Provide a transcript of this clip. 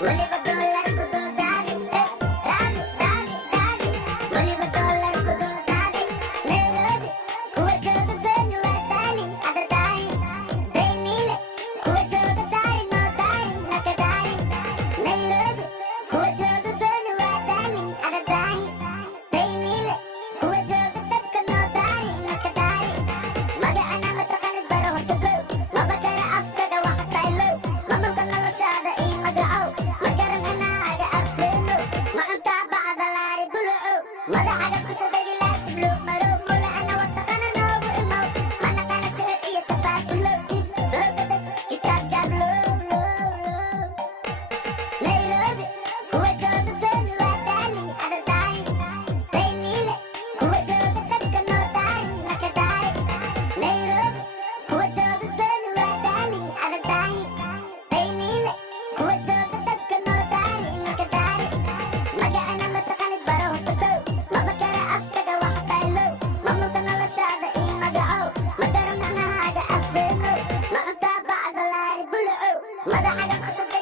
Waliba dollar ku dul daadi, daadi, daadi, daadi. Waliba dollar ku dul daadi. Nairobi, kuwa jooga dooni waa daalin, ada daahin. Daynile, kuwa jooga daarin oo daarin, naka daarin. Nairobi, kuwa jooga dooni waa daalin, ada daahin. Daynile, kuwa jooga dadka noo daarin, naka daarin. Magacana mataqanid baro horta kow, maba kara afkaga waxa taylow. Maamulka noloshaada ii magacow, magaran anaaga afkeeno. Ma cuntaa bacda laari bulucow, madaxaga kusadagi laasib loo marow. Mulacana wataqana noogu imow, manaqana sixir iyo tafaafulow. Dib looga deg kitaab gaablow. Nairobi, kuwa jooga dooni waa daalin, ada daahin. Daynile, kuwa jooga dadka noo daarin, naka daarin. Nairobi, kuwa jooga dooni waa daalin, ada daahin. Daynile, kuwa jooga dadka noo daarin, naka daarin. Magacana mataqanid baro horta kow, maba kara afkaga waxa taylow. Maamulka noloshaada ii magacow, magaran anahaaga afkeeno. Ma cuntaa bacda laari bulucow, madaxaga kusadagi